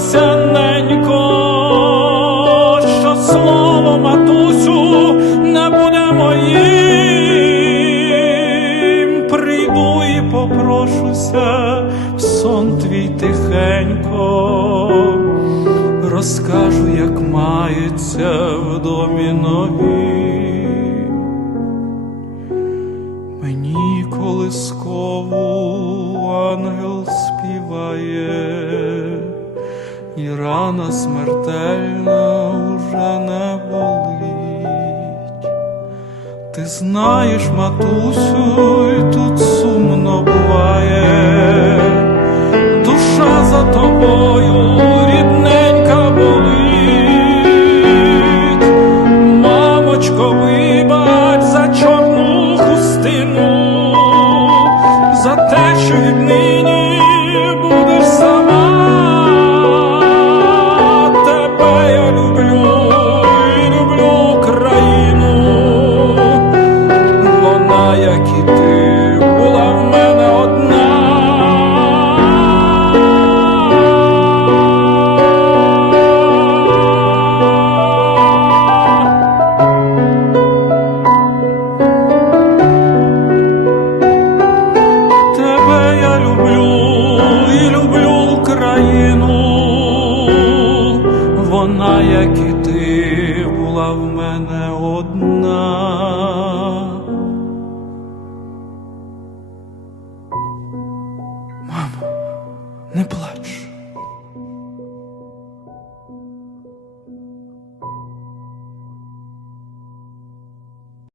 судилося ненько, що слово матусю не буде моїм. Прийду і попрошуся в сон твій тихенько, розкажу, як мається в домі новій. Мені колискову ангел співає, рана смертельна уже не болить. Ти знаєш, матусю, і тут сумно буває, душа за тобою і люблю Україну, вона, як і ти, була в мене одна. Мамо, не плач.